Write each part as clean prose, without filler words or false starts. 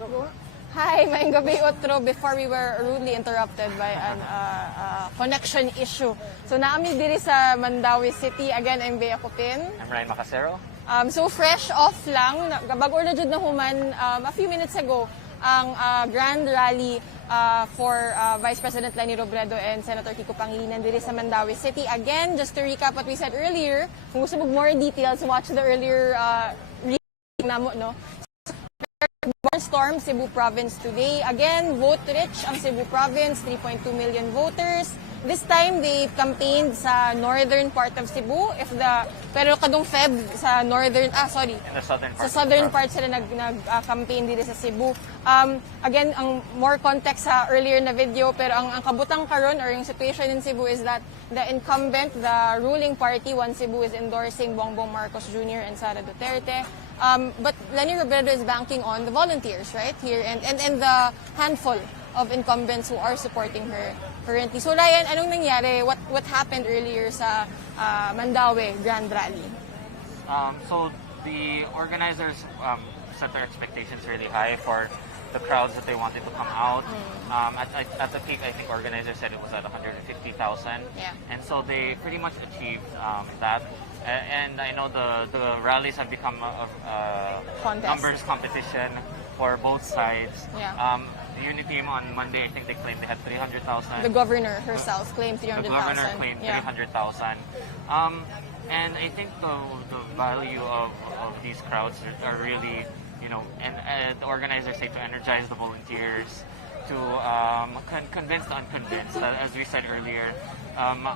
Hi, maayong gabi, Otro. Before we were rudely interrupted by an connection issue. So naami diri sa Mandaue City. Again, I'm Bea Copin. I'm Ryan Macasero. So fresh off lang, bago na jud na human a few minutes ago ang grand rally for Vice President Leni Robredo and Senator Kiko Pangilinan diri sa Mandaue City. Again, just to recap what we said earlier, kung gusto mo more details, watch the earlier namo, no? Storm Cebu Province today. Again, vote rich ang Cebu Province, 3.2 million voters. This time, they campaigned sa northern part of Cebu. Pero kadong Feb sa northern, In the southern part. Sa southern part sila nag-campaign dito sa Cebu. Again, ang more context sa earlier na video, pero ang kabutang karon or yung situation in Cebu is that the incumbent, the ruling party, One Cebu, is endorsing Bongbong Marcos Jr. and Sara Duterte. But Leni Robredo is banking on the volunteers, right, here, and the handful of incumbents who are supporting her currently. So Ryan, anong nangyari? What happened earlier sa Mandaue Grand Rally? So the organizers set their expectations really high for the crowds that they wanted to come out. At the peak, I think organizers said it was at 150,000. Yeah. And so they pretty much achieved that. And I know the rallies have become a numbers competition for both sides. Yeah. The Unity team on Monday, I think they claimed they had 300,000. The governor herself claimed 300,000. The governor claimed 300,000. And I think the value of these crowds are really, and the organizers say to energize the volunteers, to convince the unconvinced. As we said earlier,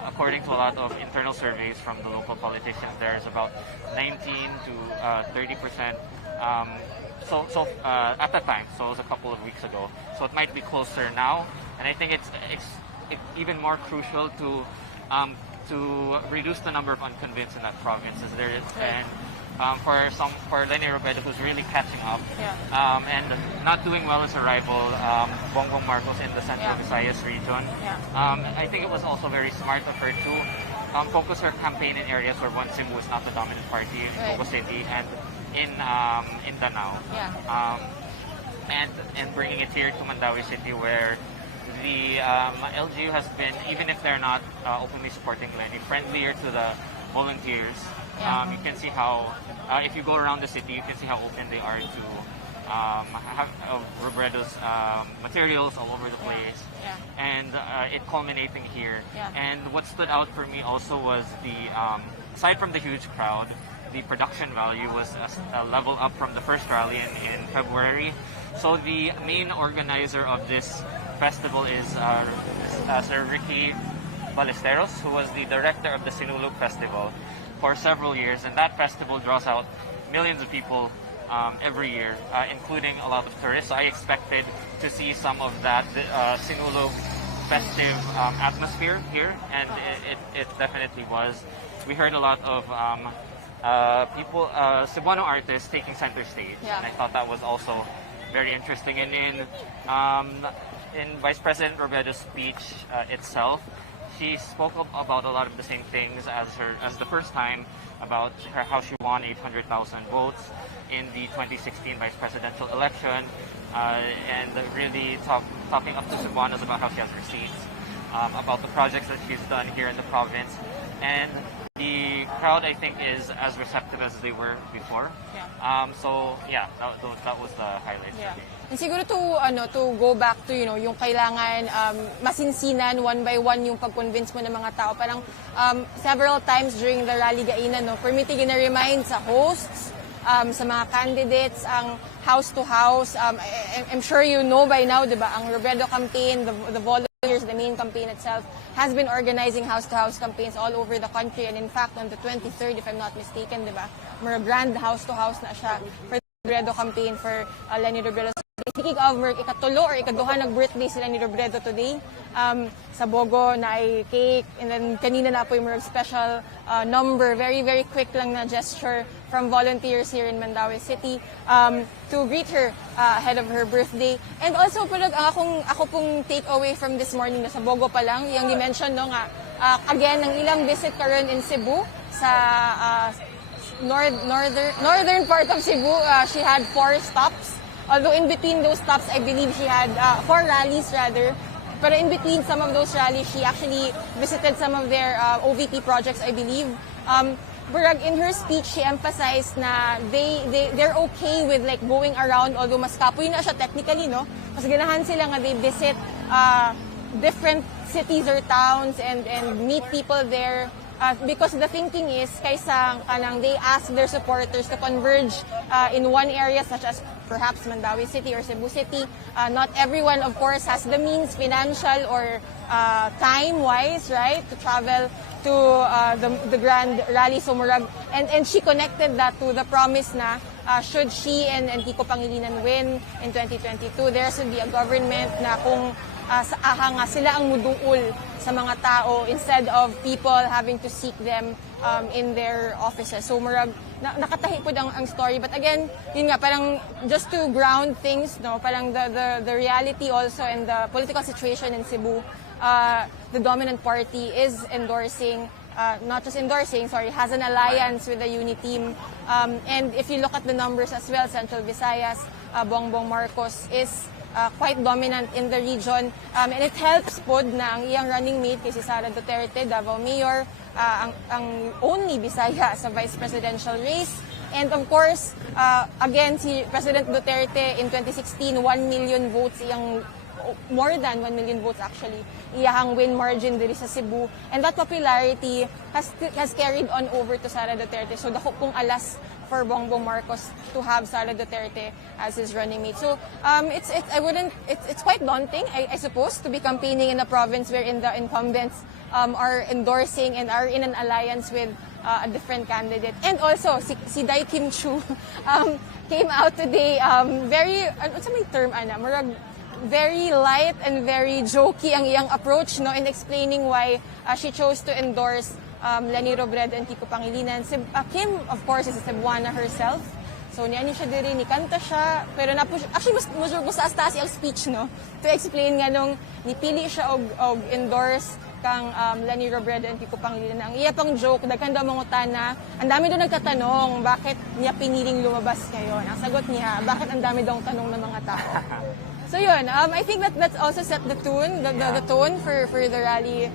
according to a lot of internal surveys from the local politicians, there's about 19 to 30%. So at that time, so it was a couple of weeks ago. So it might be closer now, and I think it's even more crucial to reduce the number of unconvinced in that province as there is. And for Leni Robredo, who's really catching up, and not doing well as a rival, Bongbong Marcos in the Central Visayas region. I think it was also very smart of her to focus her campaign in areas where One Cebu is not the dominant party, in Mandaue City and in Danao. And bringing it here to Mandaue City, where the LGU has been, even if they're not openly supporting Leni, friendlier to the volunteers. You can see how, if you go around the city, you can see how open they are to have Robredo's materials all over the place. And it culminating here. And what stood out for me also was aside from the huge crowd, the production value was a level up from the first rally in February. So the main organizer of this festival is Sir Ricky Ballesteros, who was the director of the Sinulog Festival for several years, and that festival draws out millions of people every year, including a lot of tourists. So I expected to see some of that Sinulog festive atmosphere here, and it definitely was. We heard a lot of people, Cebuano artists taking center stage, and I thought that was also very interesting. And in Vice President Robredo's speech itself, she spoke about a lot of the same things as the first time, about how she won 800,000 votes in the 2016 vice presidential election, and really talking up to Cebuanos about how she has receipts, about the projects that she's done here in the province. And the crowd, I think, is as receptive as they were before. So yeah, that was the highlight. And siguro to go back to yung kailangan masinsinan one by one yung pag-convince mo ng mga tao. Parang several times during the rally gainan, for me to remind sa hosts, sa mga candidates, ang house to house. I'm sure you know by now, di ba, ang Robredo campaign, the volunteers, the main campaign itself, has been organizing house-to-house campaigns all over the country. And in fact, on the 23rd, if I'm not mistaken, di ba, mga grand house-to-house na siya for the Robredo campaign for Leni Robredo. Speaking of, ikatulo or ikaduha nag-birthday sila ni Robredo today. Sa Bogo na ay cake, and then kanina na po yung mga special number, very, very quick lang na gesture from volunteers here in Mandaue City to greet her ahead of her birthday. And also, ako pong take away from this morning na sa Bogo pa lang, yung di-mention, no, nga, again, ang ilang visit karon in Cebu, sa northern part of Cebu, she had 4 stops. Although in between those stops, I believe she had 4 rallies rather. But in between some of those rallies, she actually visited some of their OVP projects, I believe. But in her speech, she emphasized na they're okay with like going around, although mas kapoy na siya technically, no? Mas ganahan sila nga they visit different cities or towns and meet people there. Because the thinking is, kaysa kanang they ask their supporters to converge in one area such as perhaps Mandaue City or Cebu City. Not everyone, of course, has the means, financial or time-wise, right, to travel to the grand rally. So murag, and she connected that to the promise na should she and Kiko Pangilinan win in 2022, there should be a government na kung sa aha nga sila ang muduol sa mga tao instead of people having to seek them in their offices. So murag nakatahi po ang story, but again, yun nga parang just to ground things, no, parang the reality also and the political situation in Cebu, the dominant party is endorsing not just endorsing, has an alliance with the UNI team. And if you look at the numbers as well, Central Visayas, Bongbong Marcos is quite dominant in the region. And it helps pod na ang iyang running mate kay si Sara Duterte, Davao Mayor, ang only Bisaya sa vice presidential race. And of course, again, si President Duterte in 2016, 1 million votes, more than 1 million votes actually, iyahang win margin diri sa Cebu. And that popularity has carried on over to Sara Duterte. So dako pong alas for Bongbong Marcos to have Sara Duterte as his running mate. So it's quite daunting, I suppose, to be campaigning in a province wherein the incumbents are endorsing and are in an alliance with a different candidate. And also si Dai Kim Chu came out today very what's my term murag very light and very jokey ang iyang approach, no, in explaining why she chose to endorse Leni Robredo and Kiko Pangilinan. Kim, of course, is a Cebuana herself. So niya siya diri, ni kanta siya, pero actually mas taas yung speech, no, to explain nga nung nipili siya og endorse kang Leni Robredo and Kiko Pangilinan. Ang iya pang joke, daghan daw mga na, ang dami daw nagtatanong, bakit niya piniling lumabas ngayon? Ang sagot niya, bakit ang dami daw tanong ng mga tao? So yun, I think that's also set the tune, the tone for the rally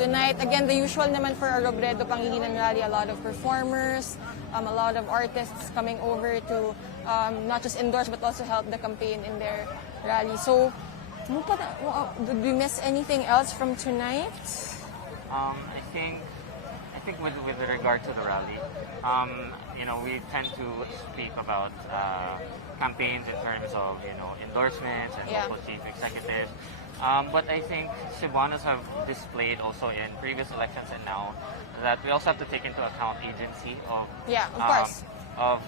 tonight. Again, the usual naman for a Robredo-Pangilinan rally, a lot of performers, a lot of artists coming over to not just endorse but also help the campaign in their rally. So, did we miss anything else from tonight? I think with regard to the rally, we tend to speak about campaigns in terms of endorsements and local chief executives. But I think Cebuanos have displayed also in previous elections and now that we also have to take into account agency of of course. Of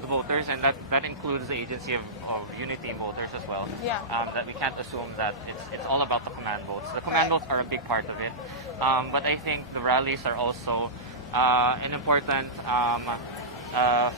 the voters, and that includes the agency of unity voters as well. That we can't assume that it's all about the command votes. The command votes are a big part of it, but I think the rallies are also an important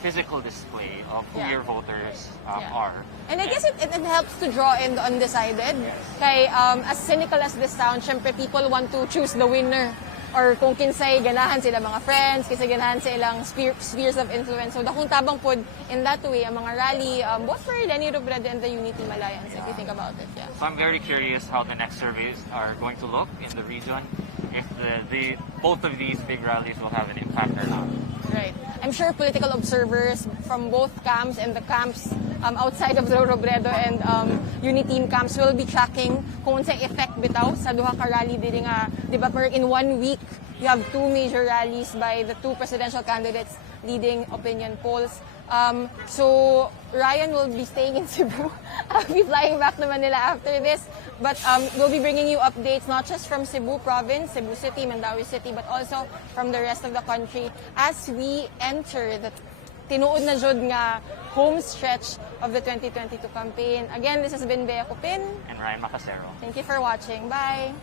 physical display of who your voters are. And I guess it helps to draw in the undecided. Kay, as cynical as this sounds, syempre people want to choose the winner. Or kung kinsay ganahan sila mga friends, kinsay ganahan sa ilang spheres of influence. So dakong tabang pod in that way ang mga rally, both for Leni Robredo and the Unity Alliance, if you think about it. So I'm very curious how the next surveys are going to look in the region, if both of these big rallies will have an impact or not. Right. I'm sure political observers from both camps and the camps outside of the Robredo and Unity camps will be tracking kung unsay effect bitaw sa duha ka rally diri nga, di ba, per in 1 week you have 2 major rallies by the 2 presidential candidates leading opinion polls. So Ryan will be staying in Cebu. I'll be flying back to Manila after this. But we'll be bringing you updates not just from Cebu province, Cebu City, Mandaue City, but also from the rest of the country as we enter the tinuod na jud nga home stretch of the 2022 campaign. Again, this has been Bea Copin And Ryan Macasero. Thank you for watching. Bye!